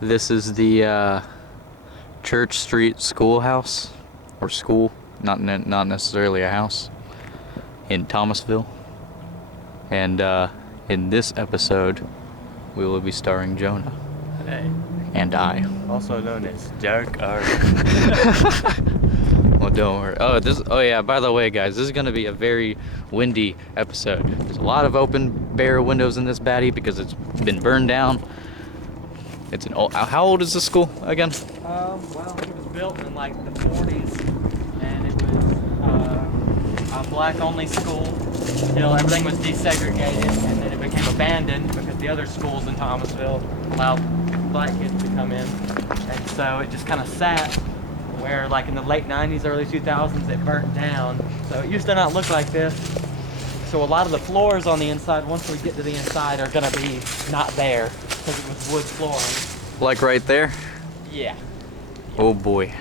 This is the Church Street Schoolhouse, or school, not necessarily a house, in Thomasville. And in this episode, we will be starring Jonah. Hey. And I. Also known as Dark Art. Well, don't worry. Oh yeah, by the way, guys, this is gonna be a very windy episode. There's a lot of open, bare windows in this baddie because it's been burned down. It's an old, how old is the school again? Well, it was built in like the 40s, and it was a black-only school until everything was desegregated, and then it became abandoned because the other schools in Thomasville allowed black kids to come in, and so it just kind of sat where, like in the late 90s, early 2000s, it burnt down. So it used to not look like this. So a lot of the floors on the inside, once we get to the inside, are gonna be not there because it was wood flooring. Like right there? Yeah. Oh boy.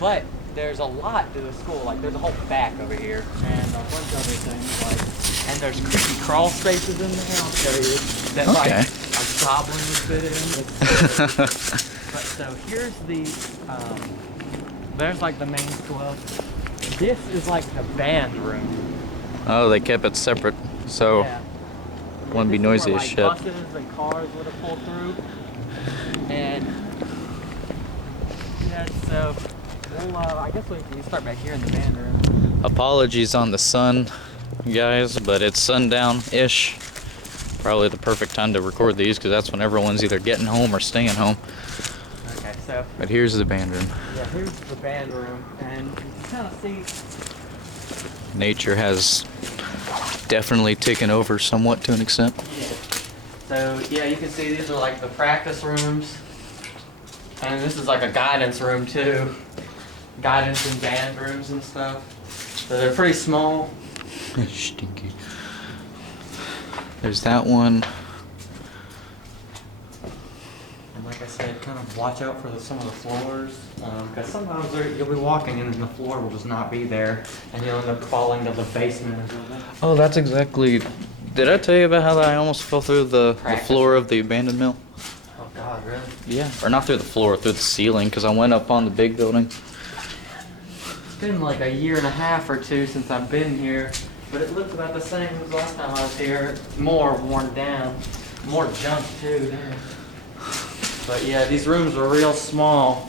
But there's a lot to the school. Like there's a whole back over here and a bunch of other things. Like, and there's creepy crawl spaces in there. I'll show you that like a goblin would fit in. But so here's the there's like the main school. This is like the band room. Oh, they kept it separate, so Yeah. wouldn't be noisy as shit. Buses and cars would have pulled through. And yeah, so we'll, I guess we can start back here in the band room. Apologies on the sun, guys, but it's sundown-ish. Probably the perfect time to record these because that's when everyone's either getting home or staying home. Okay, so But here's the band room. yeah, here's the band room, and you can kind of see. Nature has definitely taken over somewhat to an extent. Yeah. So yeah, you can see these are like the practice rooms, and this is like a guidance room too. Guidance and band rooms and stuff. So they're pretty small. Stinky. There's that one. And like I said, kind of watch out for some of the floors, because sometimes you'll be walking and the floor will just not be there, and you'll end up falling to the basement or something. Oh, that's exactly. Did I tell you about how I almost fell through the floor of the abandoned mill? Oh God, really? Yeah. Or not through the floor, through the ceiling, because I went up on the big building. It's been like a year and a half or two since I've been here, but it looks about the same as last time I was here. More worn down, more junk too. There. But yeah, these rooms are real small.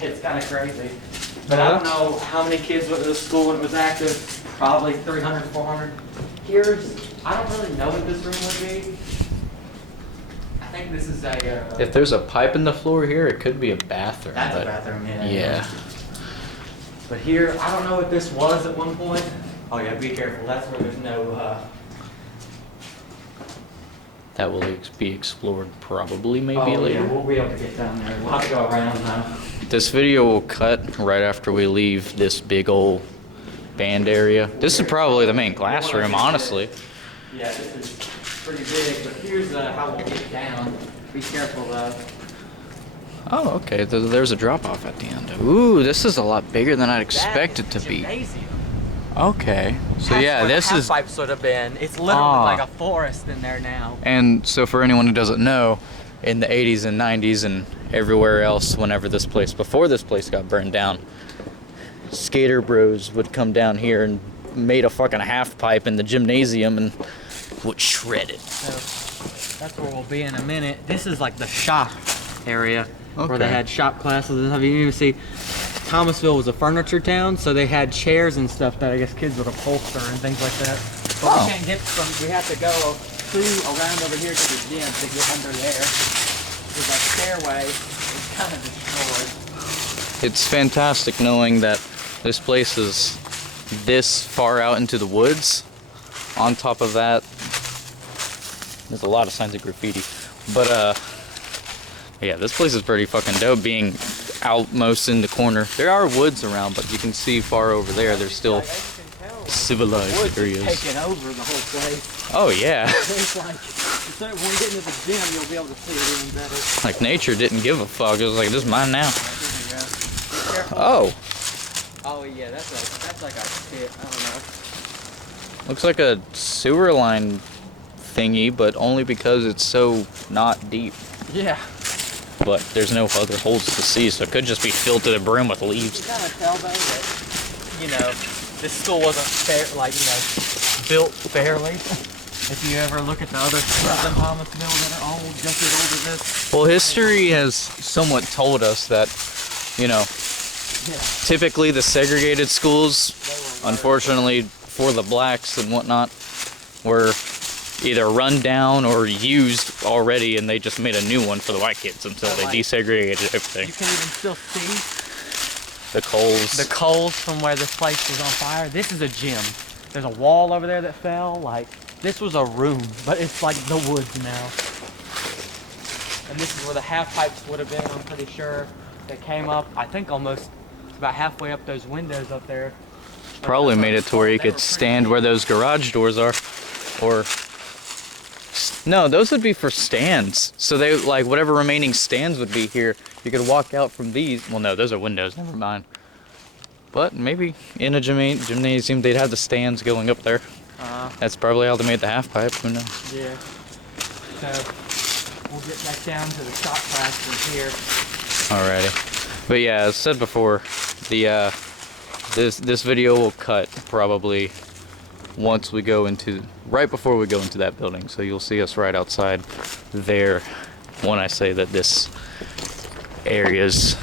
It's kind of crazy. But I don't know how many kids went to the school when it was active. Probably 300, 400. I don't really know what this room would be. I think this is a... If there's a pipe in the floor here, it could be a bathroom. That's but a bathroom, yeah. Yeah. But here, I don't know what this was at one point. Oh yeah, be careful. That's where there's no... That will be explored probably, maybe later. Yeah, we'll be able to get down there. We'll have to go around now. This video will cut right after we leave this big old band area. This is probably the main classroom, honestly. Yeah, this is pretty big, but here's how we'll get down. Be careful though. Oh, okay. There's a drop-off at the end. Ooh, this is a lot bigger than I'd expect it to be. Gymnasium. Okay. So That's yeah, where this the is... half-pipes would have been. It's literally like a forest in there now. And so for anyone who doesn't know, in the 80s and 90s and everywhere else, whenever before this place got burned down, skater bros would come down here and made a fucking half pipe in the gymnasium and would shred it. So that's where we'll be in a minute. This is like the shop area where they Okay. had shop classes and stuff. You can even see Thomasville was a furniture town, so they had chairs and stuff that I guess kids would upholster and things like that. But we can't get we have to go around over here to the gym to get under there. Because that stairway is kind of destroyed. It's fantastic knowing that this place is this far out into the woods. On top of that, there's a lot of signs of graffiti. But yeah, this place is pretty fucking dope being outmost in the corner. There are woods around, but you can see far over there, there's still civilized areas. Taking over the whole place. Oh yeah. It's like, so when we get into the gym, you'll be able to see it even better. Like nature didn't give a fuck. It was like, this is mine now. Be careful. Oh, Oh yeah, that's like a pit. I don't know. looks like a sewer line thingy, but only because it's so not deep. Yeah. but there's no other holes to see, so it could just be filled to the brim with leaves. You kind of tell though that, you know, this school wasn't fair, like, you know, built fairly. If you ever look at the other schools in Thomasville that are old, just as old as this. Well, history has somewhat told us that, you know, typically the segregated schools, unfortunately for the blacks and whatnot, were either run down or used already, and they just made a new one for the white kids until they desegregated everything. You can even still see The coals. the coals from where this place was on fire. This is a gym. There's a wall over there that fell. Like, this was a room, but it's like the woods now. And this is where the half pipes would have been, I'm pretty sure. They came up, I think almost about halfway up those windows up there. Probably made it to where you could stand where those garage doors are. Or, no, those would be for stands. So they, like, whatever remaining stands would be here, you could walk out from these. Well, no, those are windows, never mind. But maybe in a gymnasium they'd have the stands going up there. That's probably how they made the half pipe, who knows? Yeah. So, we'll get back down to the shot class from here. Alrighty. But yeah, as said before, the this video will cut probably once we go into, right before we go into that building. So you'll see us right outside there when I say that this area's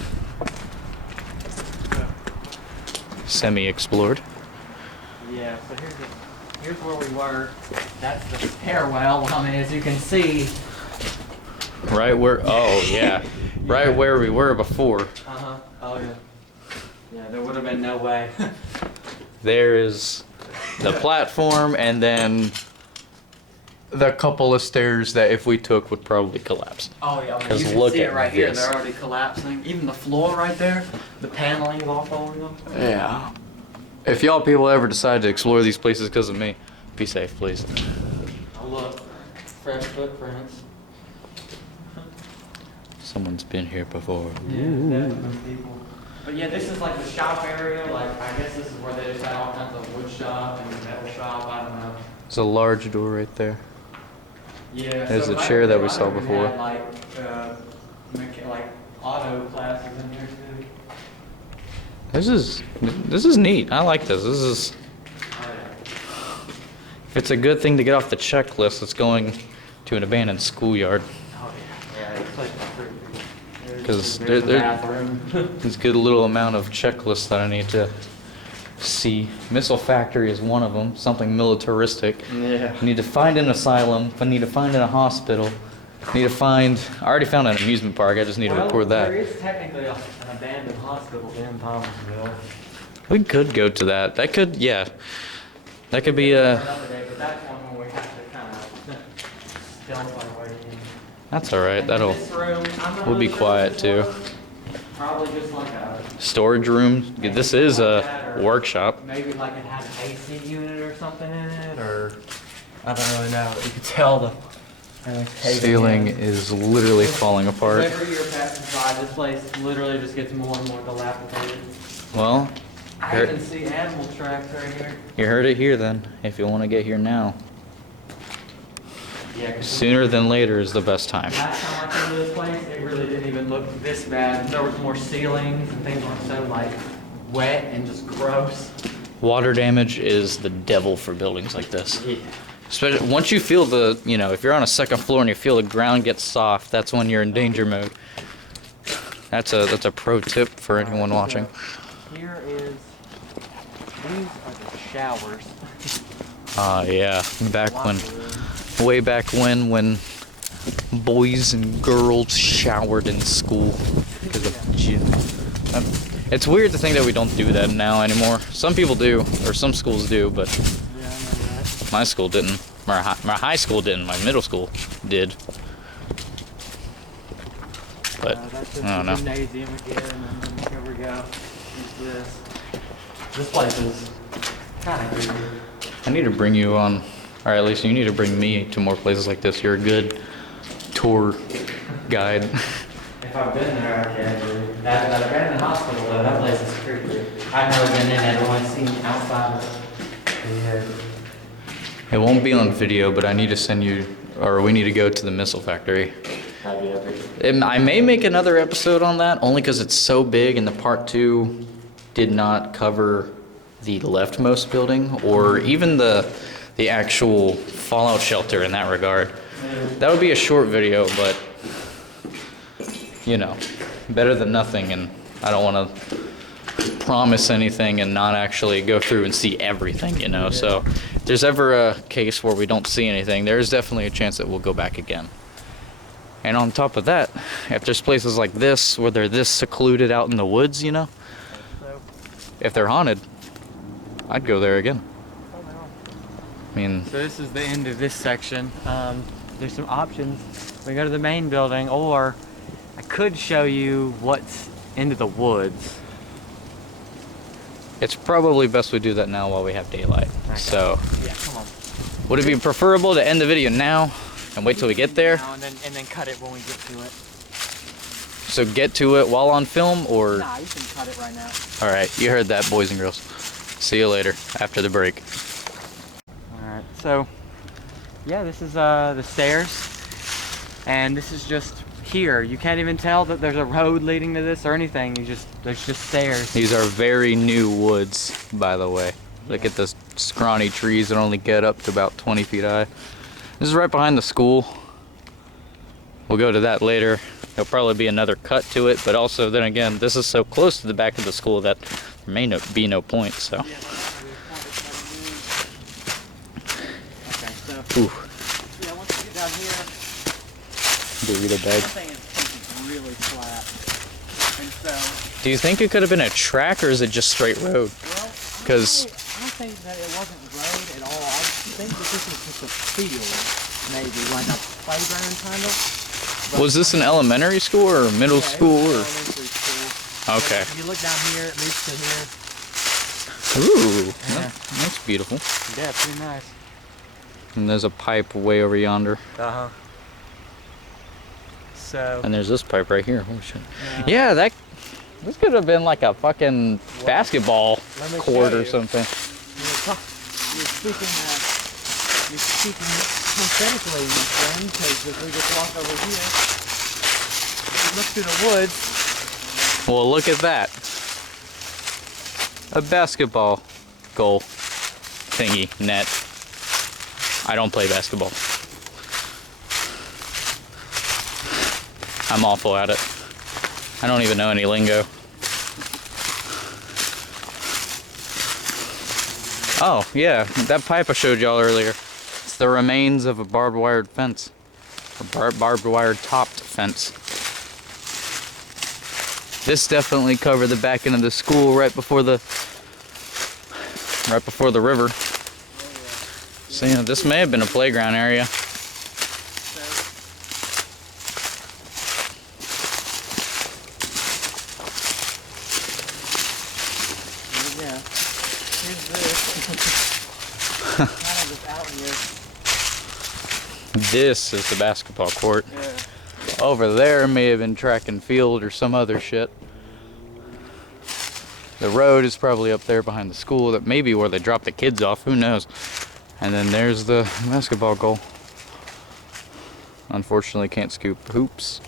semi-explored. Yeah, so here's where we were. That's the stairwell. I mean, as you can see. Right where, oh yeah, right where we were before. Uh-huh, oh yeah. Yeah, there would have been no way. There is the platform, and then the couple of stairs that if we took would probably collapse. Oh yeah, I mean, you 'Cause can look see at it right here. this. They're already collapsing. Even the floor right there, the paneling's all falling off. Yeah. If y'all people ever decide to explore these places because of me, be safe, please. Oh look, fresh footprints. Someone's been here before. Yeah, definitely people. But yeah, this is like the shop area. Like, I guess this is where they just had all kinds of wood shop and metal shop. I don't know. There's a large door right there. Yeah. There's so a chair that we might saw have even before. had, like auto classes in here too. This is neat. I like this. This is, if it's a good thing to get off the checklist, it's going to an abandoned schoolyard. Oh yeah. Yeah, it's like pretty. 'Cause There's the there- bathroom. There's a good little amount of checklists that I need to see. Missile factory is one of them, something militaristic. Yeah. I need to find an asylum. I need to find a hospital. I need to find, I already found an amusement park. I just need to record There that. is technically an abandoned hospital in Thomasville. We could go to that. That could, yeah. That could be a, Another day, but that's one where we have to kind of stealth our way in. that's alright. And That'll, this room, I'm not we'll be really sure quiet what too. this was. Probably just like a, Storage room. This is a workshop. maybe like it had an AC unit or something in it, or I don't really know. You could tell the Ceiling is literally falling apart. Every year passes by, this place literally just gets more and more dilapidated. Well, I can see animal tracks right here. you heard it here then. If you want to get here now, Yeah, 'cause sooner than later is the best time. last time I came to this place, it really didn't even look this bad. There was more ceilings and things weren't so like wet and just gross. Water damage is the devil for buildings like this. Yeah. Especially once you feel the, you know, if you're on a second floor and you feel the ground get soft, that's when you're in danger mode. That's a pro tip for anyone watching. Here is, these are the showers. Yeah, way back when boys and girls showered in school because of gym. It's weird to think that we don't do that now anymore. Some people do, or some schools do, but Yeah, I know that. my school didn't. My high school didn't. My middle school did. But That's just I don't the know. gymnasium again, and then here we go. Here's this. This place is kind of creepy. I need to bring you on, or at least you need to bring me to more places like this. You're a good tour guide. If I've been there, I can. That abandoned hospital, though, that place is creepy. I've never been in it, I've only seen outside of it. It won't be on video, but I need to send you, or we need to go to the missile factory. That'd be epic. I may make another episode on that, only because it's so big, and the part 2 did not cover the leftmost building, or even the actual fallout shelter in that regard. That would be a short video, but, you know, better than nothing, and I don't want to promise anything and not actually go through and see everything, you know. So if there's ever a case where we don't see anything, there's definitely a chance that we'll go back again. And on top of that, if there's places like this where they're this secluded out in the woods, you know, if they're haunted, I'd go there again. I mean, so this is the end of this section. There's some options. We go to the main building, or I could show you what's into the woods. it's probably best we do that now while we have daylight. Okay. So, Yeah, come on. would it be preferable to end the video now and wait till we get there? Now and then cut it when we get to it. So get to it while on film, or? Nah, you can cut it right now. All right, you heard that, boys and girls. See you later after the break. Alright, so yeah, this is the stairs, and this is just here. You can't even tell that there's a road leading to this or anything. There's just stairs. These are very new woods, by the way. Look at the scrawny trees that only get up to about 20 feet high. This is right behind the school. We'll go to that later. There'll probably be another cut to it, but also then again, this is so close to the back of the school that there may be no point, so. Okay, so Ooh, yeah, once you get down here, burrito bag. one thing is it's really flat. And so, Do you think it could have been a track, or is it just straight road? well, 'Cause- I don't think that it wasn't road at all. I think that this is just a field, maybe like a playground kind of. But Was this an elementary school or middle yeah, it was school? Or? elementary school. Okay. If you look down here, it leads to here. Ooh, Yeah. that's beautiful. Yeah, pretty nice. And there's a pipe way over yonder. Uh-huh. So, And there's this pipe right here. Holy shit. Yeah, this could have been like a fucking basketball let me court show or you. something. You're speaking prophetically, my friend, because if we just walk over here, we look through the woods. Well, look at that. A basketball goal thingy net. I don't play basketball. I'm awful at it. I don't even know any lingo. Oh, yeah, that pipe I showed y'all earlier. It's the remains of a barbed wire fence. Or barbed wire topped fence. This definitely covered the back end of the school right before the river. So yeah, this may have been a playground area. Yeah. Here's this. Kind of just out here. This is the basketball court. Yeah. Over there may have been track and field or some other shit. The road is probably up there behind the school. That may be where they drop the kids off. Who knows? And then there's the basketball goal. Unfortunately, can't shoot hoops,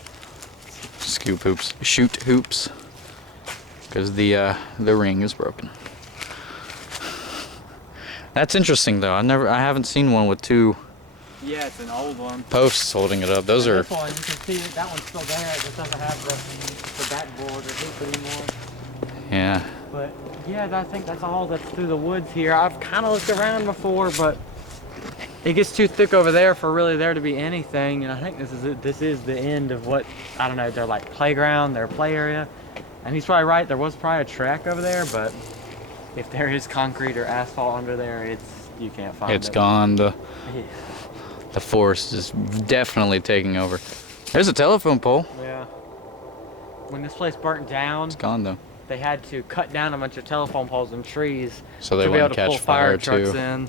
because the ring is broken. That's interesting though. I haven't seen one with two Yeah, it's an old one. posts holding it up. Those are. This one, you can see that one's still there. It just doesn't have the backboard or hoop anymore. Yeah. But yeah, I think that's all that's through the woods here. I've kind of looked around before, but it gets too thick over there for really there to be anything. And I think this is the end of what, I don't know, their like playground, their play area. And he's probably right. There was probably a track over there, but if there is concrete or asphalt under there, you can't find it. It's gone. Yeah. The forest is definitely taking over. There's a telephone pole. Yeah. When this place burnt down, It's gone though. they had to cut down a bunch of telephone poles and trees So they to be able wouldn't to pull catch fire fire trucks too. in.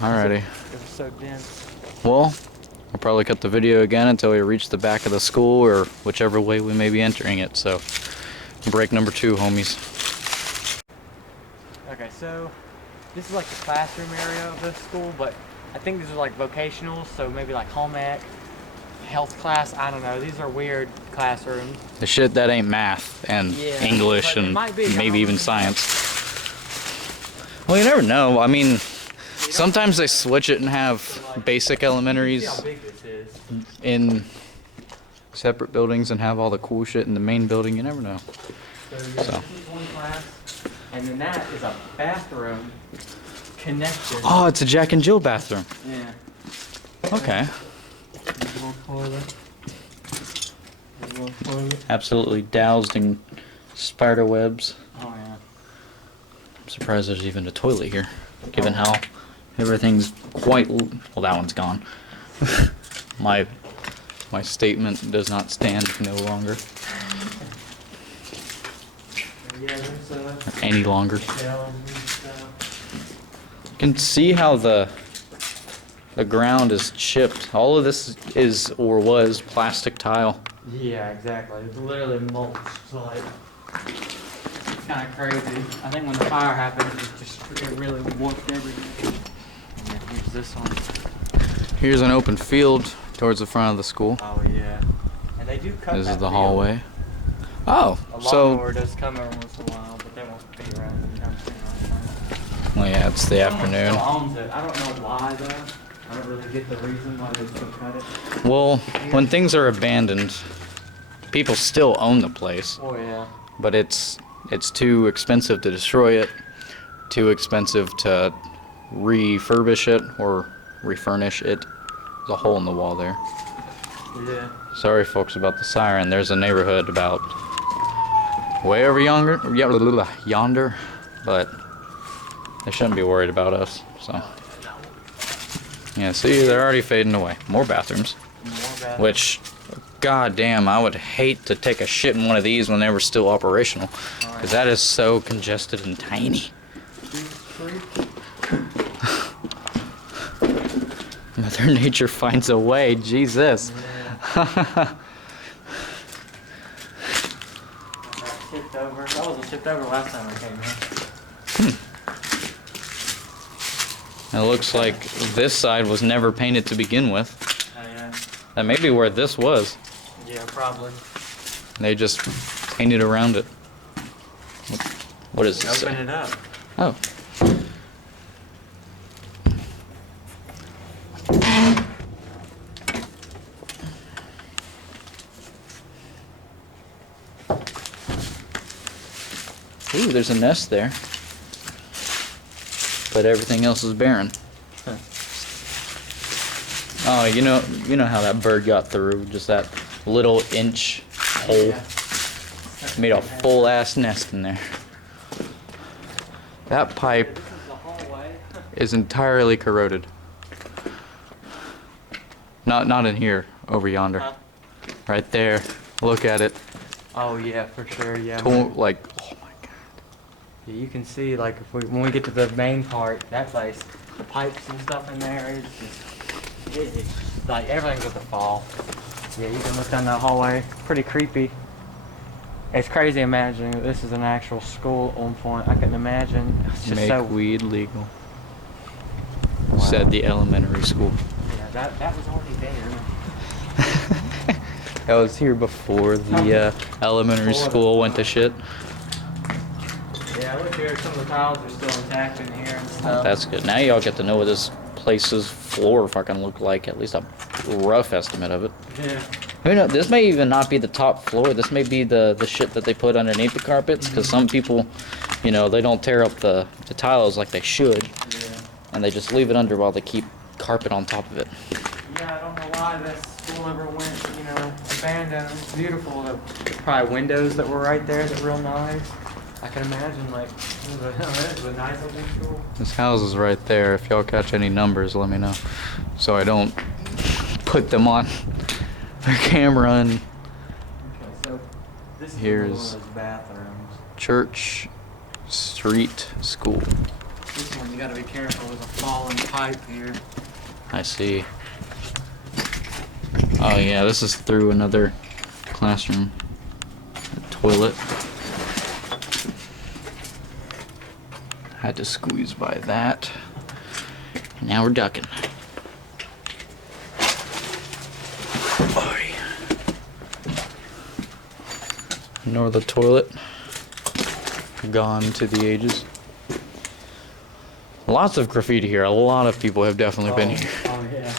Alrighty. It was so dense. Well, we'll probably cut the video again until we reach the back of the school or whichever way we may be entering it. So, break number 2, homies. Okay, so this is like the classroom area of the school, but I think these are like vocational, so maybe like home ec. health class. I don't know. These are weird classrooms. The shit that ain't math and Yeah, English but it and might be, I maybe don't even know. science. Well, you never know. I mean, sometimes they switch it and have basic See elementaries how big this is. in separate buildings and have all the cool shit in the main building. You never know. So, yeah, So. this is one class, and then that is a bathroom connected. Oh, it's a Jack and Jill bathroom. Yeah. Okay. Little toilet. Little toilet. Absolutely doused in spider webs. Oh yeah. I'm surprised there's even a toilet here, given how everything's quite well. That one's gone. my statement does not stand no longer Yeah, there's any longer. shelves and stuff. You can see how the ground is chipped. All of this is or was plastic tile. Yeah, exactly. It's literally mulch. So like, it's kind of crazy. I think when the fire happened, it really warped everything. And then here's this one. Here's an open field towards the front of the school. Oh yeah. And they do cut. This that is the field. hallway. Oh, A so lawnmower does come every once in a while, but they won't be around anytime soon. well, yeah, it's the Someone afternoon. still owns it. I don't know why though. I don't really get the reason why they still cut it. Well, when things are abandoned, people still own the place, Oh yeah. but it's too expensive to destroy it, too expensive to refurbish it or refurnish it. There's a hole in the wall there. Yeah. Sorry, folks, about the siren. There's a neighborhood about way over yonder, but they shouldn't be worried about us. So, yeah, see, they're already fading away. More bathrooms, More bad. which, goddamn, I would hate to take a shit in one of these when they were still operational, because that is so congested and tiny. Mother Nature finds a way. Jesus. Yeah. Tipped over. That wasn't tipped over last time I came here. It looks like this side was never painted to begin with. Oh yeah. That may be where this was. Yeah, probably. They just painted around it. What does this Open say? it up. Oh. Ooh, there's a nest there. But everything else is barren. Huh. Oh, you know how that bird got through, just that little inch hole. Yeah. Made a full ass nest in there. That pipe This is the hallway. is entirely corroded. Not in here, over yonder. Huh? Right there. Look at it. Oh yeah, for sure. Yeah. Like, oh my god. Yeah, you can see like if when we get to the main part, that place, the pipes and stuff in there, it's like everything's at the fall. Yeah, you can look down that hallway. Pretty creepy. It's crazy imagining that this is an actual school on point. I couldn't imagine. It's just Make so. weed legal, Wow. said the elementary school. Yeah, that was already there. I was here before the elementary school went to shit. Yeah, look here. Some of the tiles are still intact in here and stuff. That's good. Now y'all get to know what this place's floor fucking looked like. At least a rough estimate of it. Yeah. Who knows? This may even not be the top floor. This may be the shit that they put underneath the carpets. Because some people, you know, they don't tear up the tiles like they should, Yeah. and they just leave it under while they keep carpet on top of it. Yeah, I don't know why this school ever went, abandoned. It's beautiful. The probably windows that were right there that were real nice. I can imagine like it was a nice looking school. This house is right there. If y'all catch any numbers, let me know, so I don't put them on the camera. And Okay, so this is Here's- one of those bathrooms. Church Street School. This one you gotta be careful. There's a fallen pipe here. I see. Oh yeah, this is through another classroom. A toilet. Had to squeeze by that. Now we're ducking. Nor the toilet. Gone to the ages. Lots of graffiti here. A lot of people have definitely been here. Oh yeah.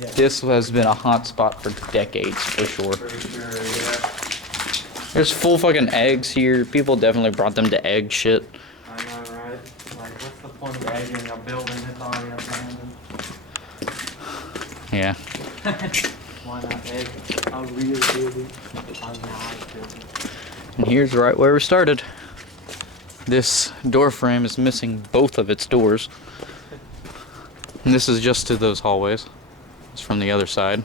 Yeah. This has been a hot spot for decades, for sure. For sure, yeah. There's full fucking eggs here. People definitely brought them to egg shit. I know, right? Like, what's the point of egging a building that's already abandoned? Yeah. Why not egg a real building? A nice building. And here's right where we started. This door frame is missing both of its doors. And this is just to those hallways. It's from the other side.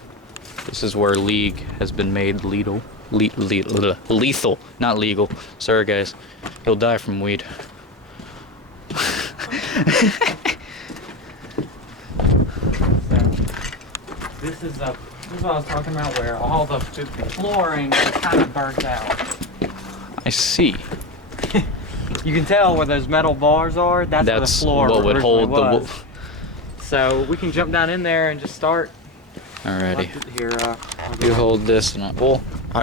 This is where League has been made lethal. Lethal, not legal. Sorry guys, he'll die from weed. This is what I was talking about, where all the flooring is kind of burnt out. I see. You can tell where those metal bars are. That's where the floor what would hold the was. So we can jump down in there and just start. Alrighty. Here, You hold this and I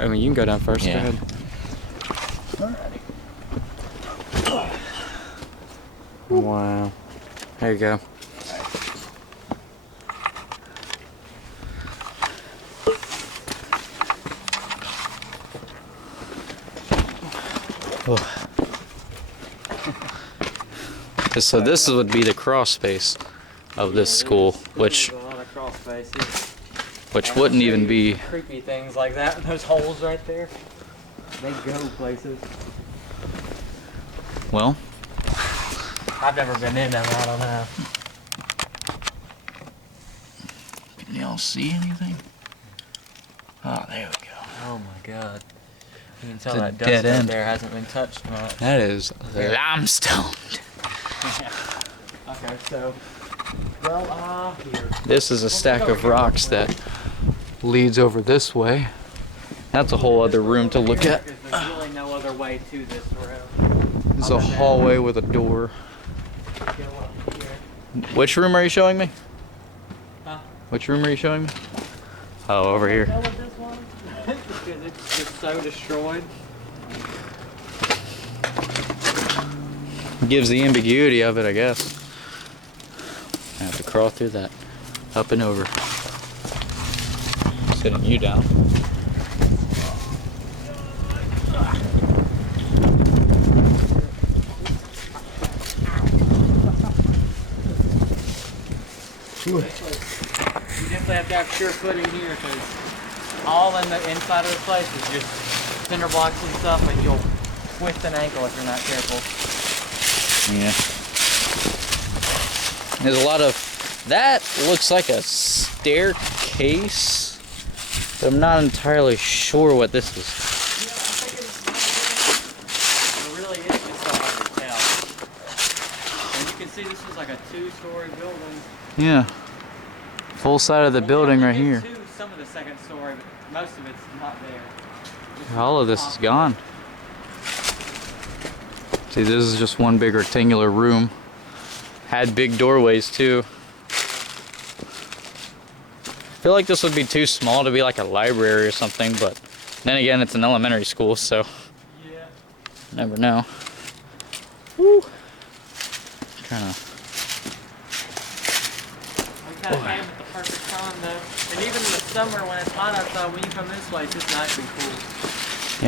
mean, you can go down first. Yeah. Go ahead. Alrighty. Wow. There you go. Oh. So this would be the crawl space of this school, which wouldn't even be. Creepy things like that. Those holes right there. They go places. Well, I've never been in them. I don't know. can y'all see anything? Oh, there we go. Oh my god. You can tell It's a that dead dust right end. there hasn't been touched much. That is limestone. Okay, so, well, here. This is a stack of rocks that leads over this way. That's a whole other room to look at. There's really no other way to this room. There's a hallway with a door. Go up here. Which room are you showing me? Huh? Which room are you showing me? Oh, over here. Tell with this one? Because it's just so destroyed. Gives the ambiguity of it, I guess. I have to crawl through that. Up and over. Sitting you down. You definitely have to have sure footing here, because all in the inside of the place is just cinder blocks and stuff, and you'll twist an ankle if you're not careful. Yeah. There's a lot of... That looks like a staircase, but I'm not entirely sure what this is. It really is just so hard to tell. And you can see this is like a 2-story building. Yeah. Full side of the building right here. Some of the second story, but most of it's not there. All of this is gone. See, this is just one big rectangular room. Had big doorways too. I feel like this would be too small to be like a library or something, but then again, it's an elementary school, so Yeah. never know. Woo. Trying to. We kind of came at the perfect time though. And even in the summer when it's hot outside, when you come this way, it's just nice and cool.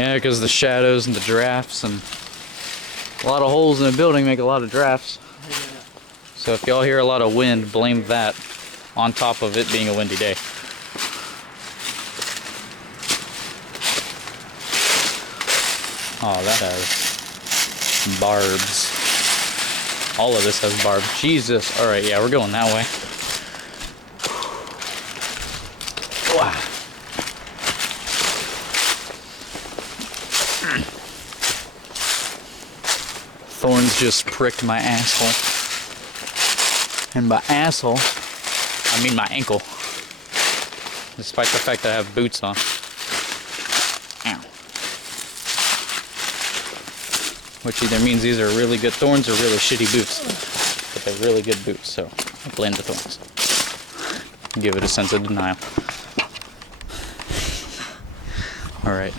Yeah, because the shadows and the drafts and a lot of holes in a building make a lot of drafts. Yeah. So if y'all hear a lot of wind, blame that on top of it being a windy day. Oh, that has barbs. All of this has barbs. Jesus. All right, yeah, we're going that way. Wow. Thorns just pricked my asshole. And by asshole, I mean my ankle. Despite the fact that I have boots on. Ow. Which either means these are really good thorns or really shitty boots. But they're really good boots, so I blame the thorns. Give it a sense of denial. Alright.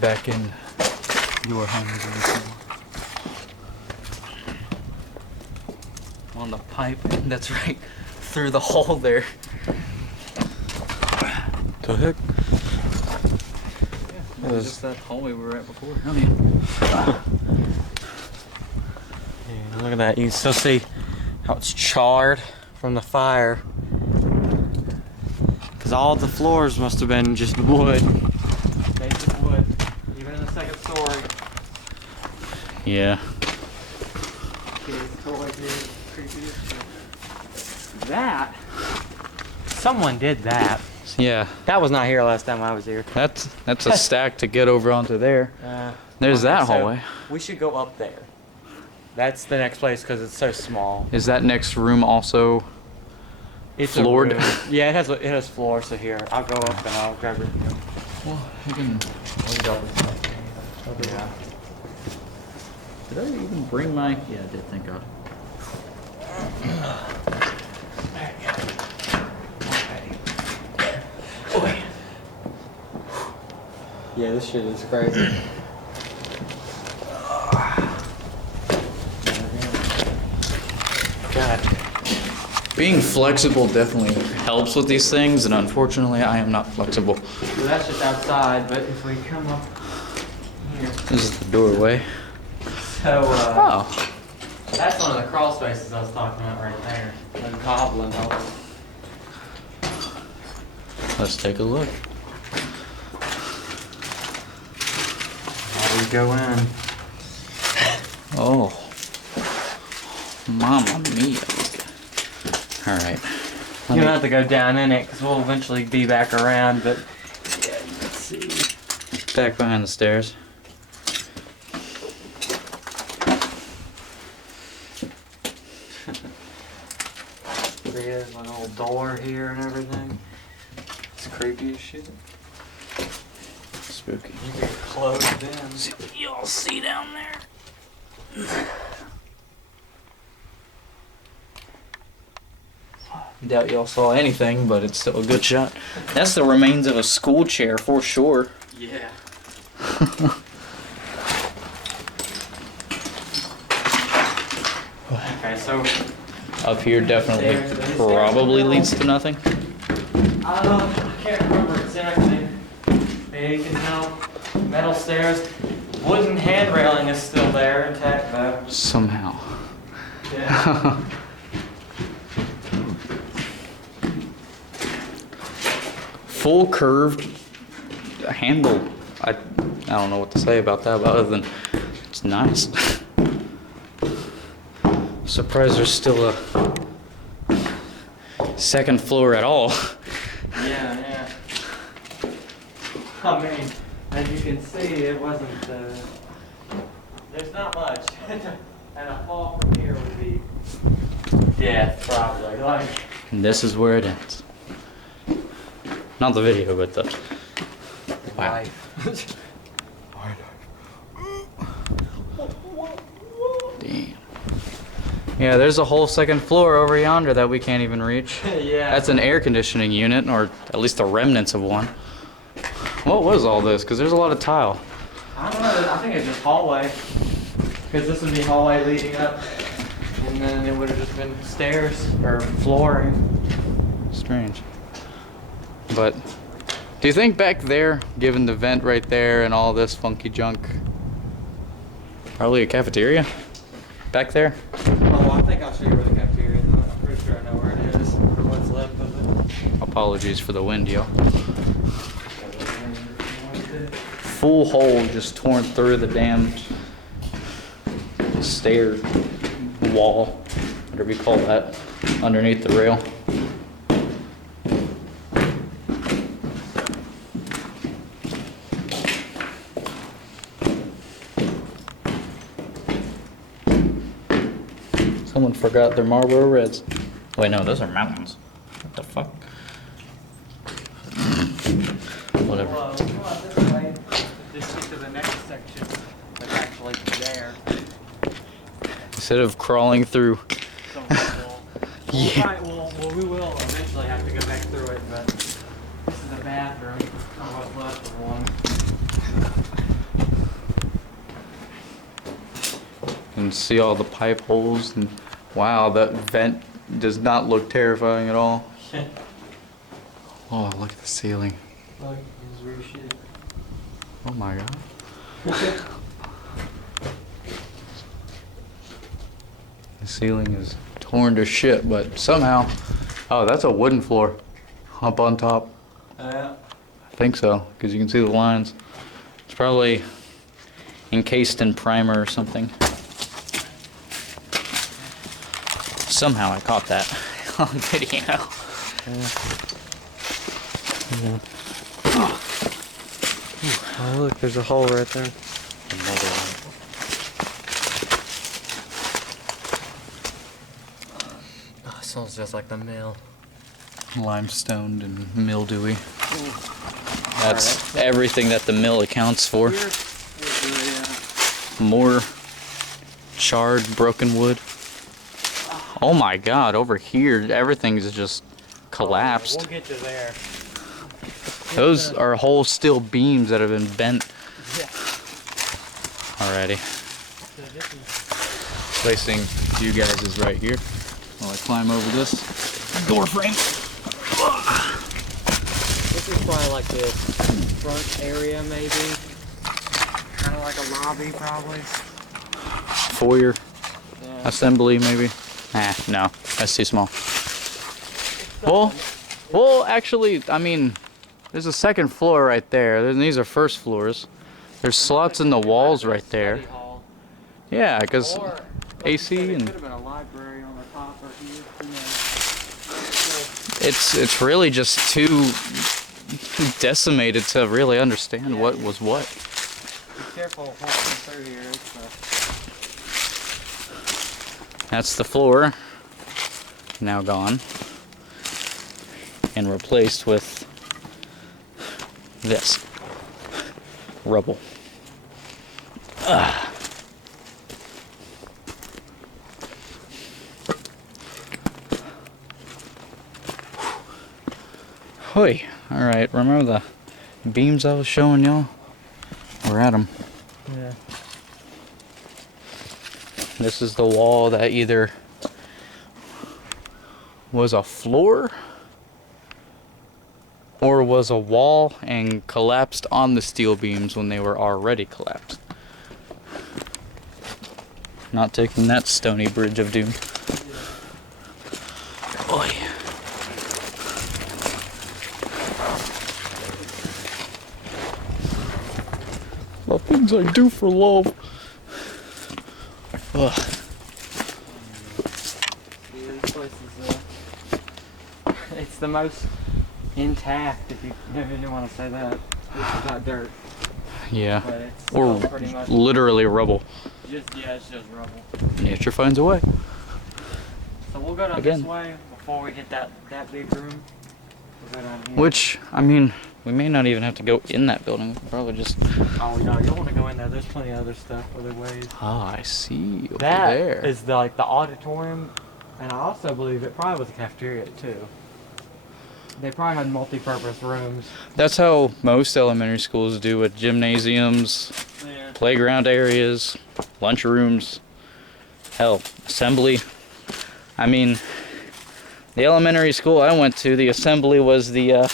Back in Door handle on the pipe. That's right through the hole there. The heck? Yeah, it was just that hallway we were at before. Oh yeah. Yeah, look at that. You can still see how it's charred from the fire. Because all the floors must have been just wood. Basic wood. Even in the second story. Yeah. That? Someone did that. Yeah. That was not here last time I was here. That's a stack to get over onto there. There's Okay, that so hallway. we should go up there. That's the next place because it's so small. Is that next room also It's floored? A room. Yeah, it has floor. So here, I'll go up and I'll grab it. Well, you can. Yeah. Did I even bring my? Yeah, I did. Thank God. Okay. Yeah, this shit is crazy. God. Being flexible definitely helps with these things, and unfortunately, I am not flexible. So that's just outside, but if we come up here. This is the doorway. So, Oh. that's one of the crawl spaces I was talking about right there. The goblin hole. Let's take a look. How do we go in? Oh. Mamma mia. All right. You don't have to go down in it because we'll eventually be back around, but yeah, you can see. Back behind the stairs. There is a little door here and everything. It's creepy as shit. Spooky. You get closed in. See what y'all see down there. Doubt y'all saw anything, but it's still a good shot. That's the remains of a school chair for sure. Yeah. Okay, so Up here definitely probably leads to nothing. I can't remember exactly. You can tell metal stairs. Wooden hand railing is still there intact though. Somehow. Yeah. Full curved handle. I don't know what to say about that, but other than it's nice. Surprised there's still a second floor at all. Yeah, yeah. I mean, as you can see, it wasn't, there's not much. And a fall from here would be death, probably. Like, And this is where it ends. Not the video, but the wow. life. Damn. Yeah, there's a whole second floor over yonder that we can't even reach. Yeah. That's an air conditioning unit, or at least the remnants of one. What was all this? Because there's a lot of tile. I don't know, I think it's just hallway. Because this would be hallway leading up. And then it would have just been stairs or flooring. Strange. But do you think back there, given the vent right there and all this funky junk, probably a cafeteria back there? Oh, I think I'll show you where the cafeteria is. I'm pretty sure I know where it is, or what's left of it. Apologies for the wind, yo. Full hole just torn through the damn stair wall, whatever you call that, underneath the rail. Someone forgot their Marlboro Reds. Wait, no, those are mountains. What the fuck? Whatever. Well, we go out this way, just get to the next section that's actually there. Instead of crawling through. So we'll, Yeah. we will eventually have to go back through it, but this is the bathroom, or what's left of one. can see all the pipe holes, and wow, that vent does not look terrifying at all. Oh, look at the ceiling. Look, it's weird shit. Oh my god. The ceiling is torn to shit, but somehow, oh, that's a wooden floor up on top. Yeah. I think so, because you can see the lines. It's probably encased in primer or something. Somehow I caught that on video. Oh, look, there's a hole right there. Another one. Oh, it smells just like the mill. Limestoned and mildewy. That's everything that the mill accounts for. More charred, broken wood. Oh my god, over here, everything's just collapsed. We'll get you there. Those are whole steel beams that have been bent already. Placing you guys is right here while I climb over this door frame. This is probably like the front area, maybe. Kind of like a lobby, probably. Foyer, Yeah. assembly maybe. No, that's too small. Well, actually, I mean, there's a second floor right there. These are first floors. There's slots in the walls right there. Study hall. Yeah, because Or, AC it and could have been a library on the top or here. You know. it's really just too decimated to really understand what was what. Be careful walking through here. That's the floor, now gone, and replaced with this rubble. Hoi. Alright, remember the beams I was showing y'all? We're at them. Yeah. This is the wall that either was a floor or was a wall and collapsed on the steel beams when they were already collapsed. Not taking that stony bridge of doom. Oy. The things I do for love. Ugh. Yeah, this place is, it's the most intact, if you didn't want to say that. It's not dirt, Yeah. but it's Or still pretty much literally rubble. it's just rubble. Nature finds a way. So we'll go down Again. this way before we hit that big room. We'll go down here. Which, I mean, we may not even have to go in that building. We can probably just... Oh no, you'll want to go in there. There's plenty of other stuff, other ways. Ah, I see. Over That there. is like the auditorium, and I also believe it probably was a cafeteria too. They probably had multi-purpose rooms. That's how most elementary schools do with gymnasiums, Yeah. playground areas, lunchrooms, hell, assembly. I mean, the elementary school I went to, the assembly was the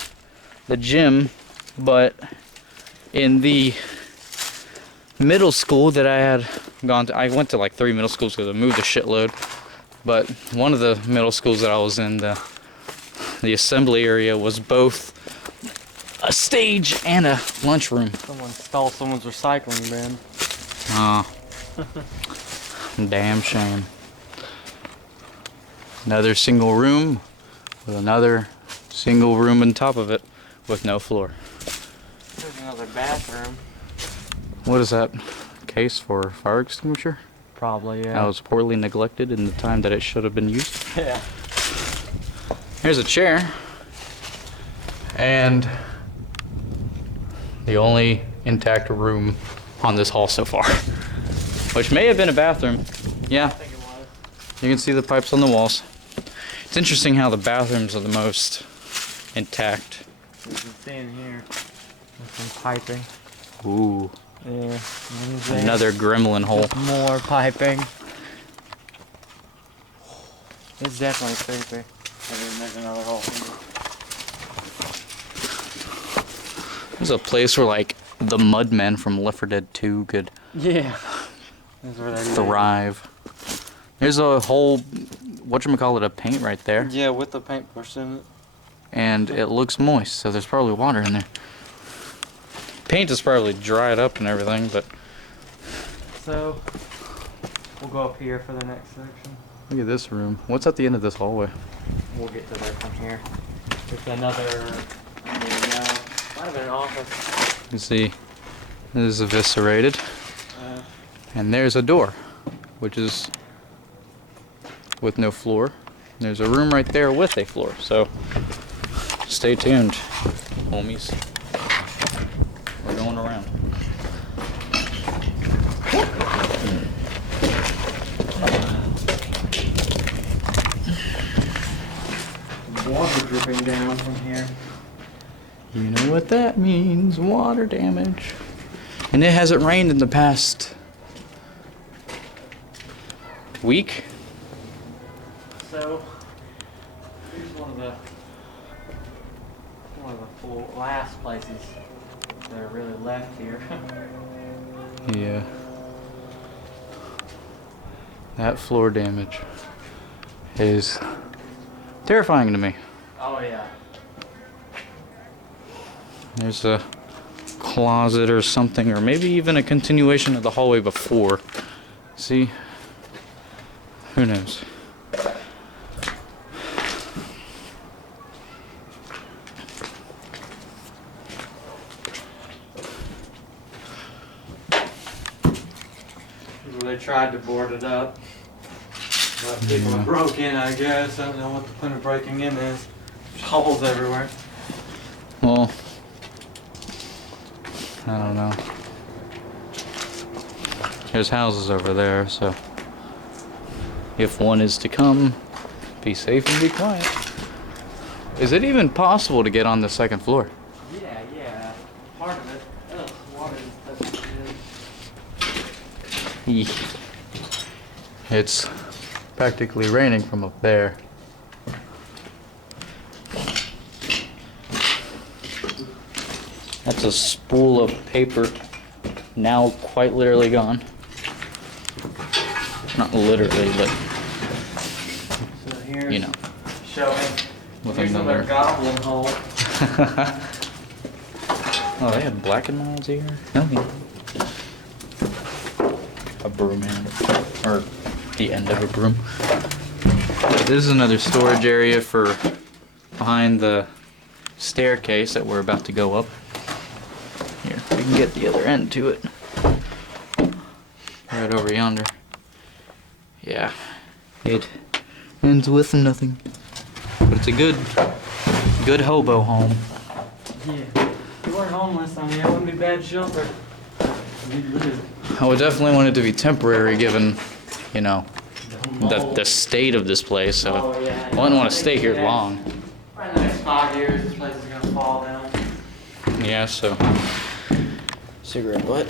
gym, but in the middle school that I had gone to, I went to like 3 middle schools because I moved a shitload, but one of the middle schools that I was in, the assembly area was both a stage and a lunchroom. Someone stole someone's recycling bin. Damn shame. Another single room with another single room on top of it with no floor. There's another bathroom. What is that? Case for fire extinguisher? Probably, yeah. That was poorly neglected in the time that it should have been used. Yeah. Here's a chair. And the only intact room on this hall so far. Which may have been a bathroom. Yeah, I think it was. you can see the pipes on the walls. It's interesting how the bathrooms are the most intact. You can see in here. There's some piping. Ooh, Yeah. another gremlin hole. More piping. It's definitely creepy. There's another hole here. There's a place where like the Mudmen from Left 4 Dead 2 could Yeah. That's where they thrive. There's a whole, whatchamacallit, a paint right there. Yeah, with the paintbrush in it. And it looks moist, so there's probably water in there. Paint is probably dried up and everything, but... So, we'll go up here for the next section. Look at this room. What's at the end of this hallway? We'll get to that from here. It's another, I mean, might have been an office. You can see, this is eviscerated. And there's a door, which is with no floor. There's a room right there with a floor, so stay tuned, homies. We're going around. Water dripping down from here. You know what that means, water damage. And it hasn't rained in the past week. So, here's one of the last places that are really left here. Yeah. That floor damage is terrifying to me. Oh yeah. There's a closet or something, or maybe even a continuation of the hallway before. See? Who knows? They tried to board it up. But people broke in, I guess. I don't know what the point of breaking in is. There's holes everywhere. Well, I don't know. There's houses over there, so if one is to come, be safe and be quiet. Is it even possible to get on the second floor? Yeah. Part of it. Ugh, water is touching Eek. It's practically raining from up there. That's a spool of paper, now quite literally gone. Not literally, but So here's you know. showing. With Here's another- another goblin hole. Oh, they had black and molds here? No. A broom handle. Or the end of a broom. This is another storage area for behind the staircase that we're about to go up. Here, we can get the other end to it. Right over yonder. Yeah, it ends with nothing. But it's a good hobo home. Yeah. If you weren't homeless, I mean, it wouldn't be bad shelter. You'd live. I would definitely want it to be temporary given, you know, the state of this place, so Oh, yeah. I wouldn't want to stay here long. Right in the next 5 years, this place is going to fall down. Yeah, so. Cigarette butt.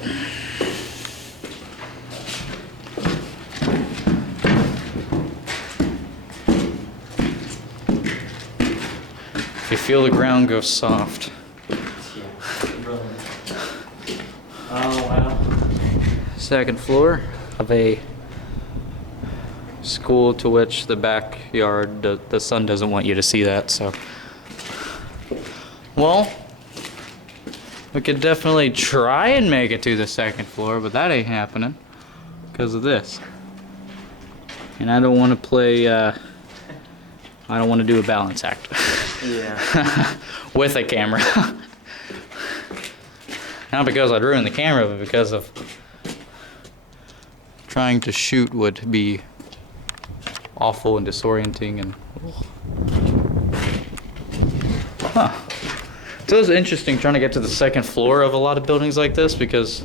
You feel the ground go soft. Oh, well. Second floor of a school to which the backyard, the sun doesn't want you to see that, so. Well, we could definitely try and make it to the second floor, but that ain't happening because of this. And I don't want to play, I don't want to do a balance act. Yeah. With a camera. Not because I'd ruin the camera, but because of trying to shoot would be awful and disorienting and... Huh. So it's interesting trying to get to the second floor of a lot of buildings like this because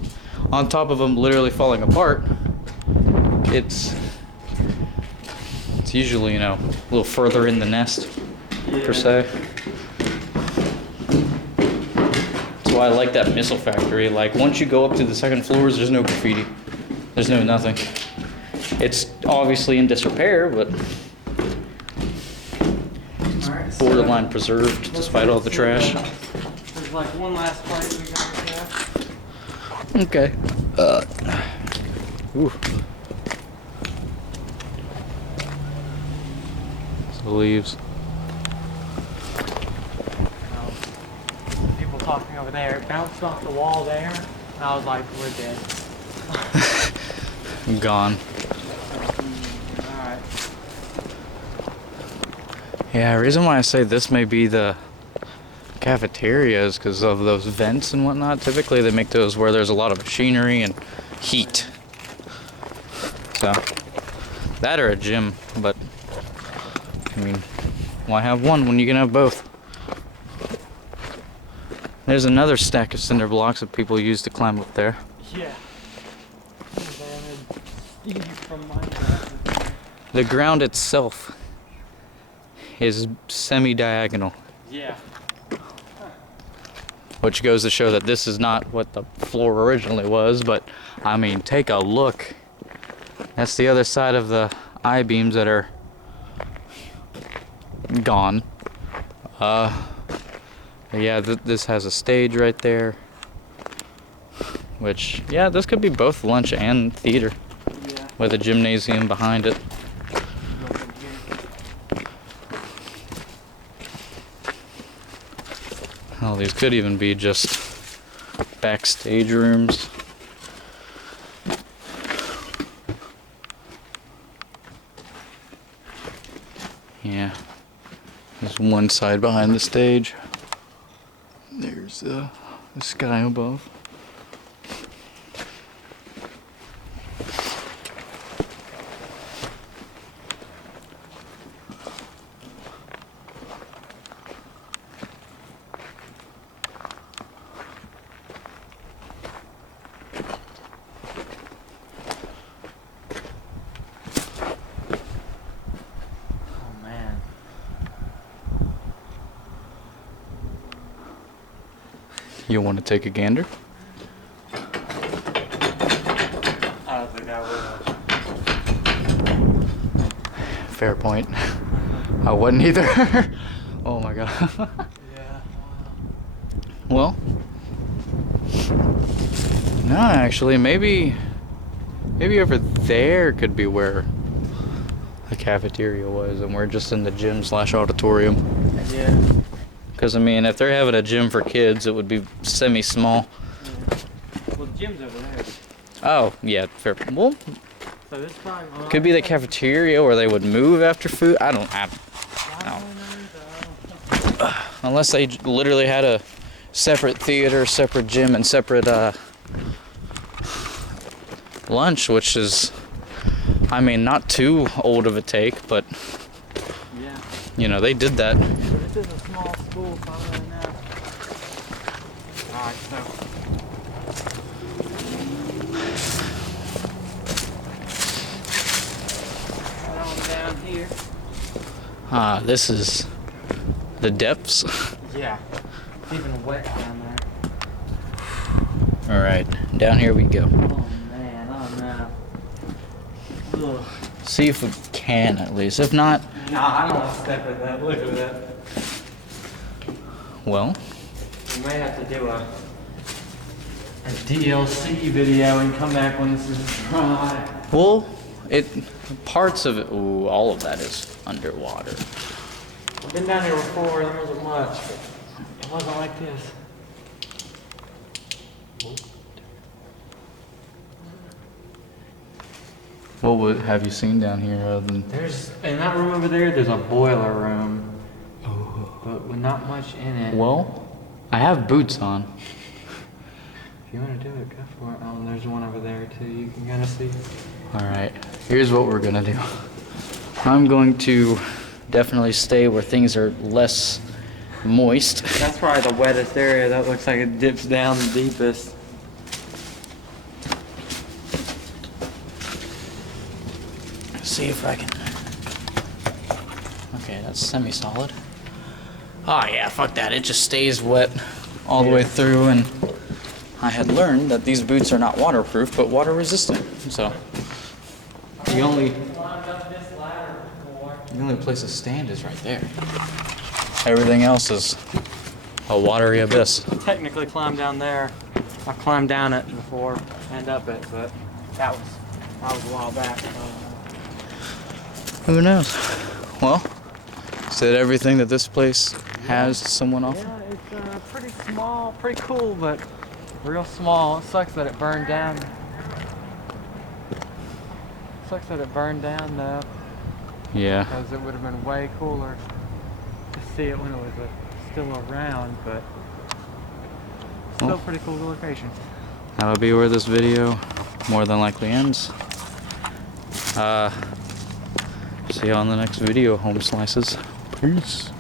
on top of them literally falling apart, it's usually, you know, a little further in the nest, per se. That's why I like that missile factory. Like, once you go up to the second floors, there's no graffiti. There's no nothing. It's obviously in disrepair, but borderline preserved despite all the trash. There's like one last place we got to. Okay. Ooh. The leaves. People talking over there. It bounced off the wall there. And I was like, we're dead. Gone. Alright. Yeah, the reason why I say this may be the cafeteria is because of those vents and whatnot. Typically they make those where there's a lot of machinery and heat. So, that or a gym, but I mean, why have one when you can have both? There's another stack of cinder blocks that people use to climb up there. Yeah. The ground itself is semi-diagonal. Yeah. Which goes to show that this is not what the floor originally was, but I mean, take a look. That's the other side of the I-beams that are gone. Yeah, this has a stage right there. Which, yeah, this could be both lunch and theater. Yeah. With a gymnasium behind it. Oh, these could even be just backstage rooms. Yeah, there's one side behind the stage. There's the sky above. You want to take a gander? I don't think I will. Fair point. I wouldn't either. Oh my god. Yeah. Well, no, actually, maybe over there could be where the cafeteria was, and we're just in the gym/auditorium. Yeah. Because, I mean, if they're having a gym for kids, it would be semi-small. Yeah. Well, the gym's over there. Oh, yeah, fair. Well, So this probably could be the cafeteria where they would move after food. I don't know. Unless they literally had a separate theater, separate gym, and separate lunch, which is, I mean, not too old of a take, but, yeah. you know, they did that. This is a small school, so I don't really know. Alright, so. Right on down here. This is the depths. Yeah. It's even wet down there. Alright, down here we go. Oh man, oh no. Ugh. See if we can, at least. If not, Nah, I don't want to step in that. Look at that. well, We may have to do a DLC video and come back when this is dry. well, parts of it, ooh, all of that is underwater. I've been down here before, there wasn't much, but it wasn't like this. What have you seen down here other than... There's, in that room over there, there's a boiler room. But with not much in it. Well, I have boots on. If you want to do it, go for it. Oh, and there's one over there too, you can kind of see. Alright, here's what we're gonna do. I'm going to definitely stay where things are less moist. That's probably the wettest area. That looks like it dips down the deepest. See if I can... Okay, that's semi-solid. Oh yeah, fuck that. It just stays wet all the way through, and I had learned that these boots are not waterproof, but water resistant. So the only place to stand is right there. Everything else is a watery abyss. Technically climbed down there. I climbed down it before and up it, but that was a while back. Who knows? Well, is that everything that this place has to someone offer? Yeah, it's pretty small, pretty cool, but real small. It sucks that it burned down. Sucks that it burned down though, Yeah. because it would have been way cooler to see it when it was still around, but still Well, pretty cool location. that'll be where this video more than likely ends. See you on the next video, home slices. Peace.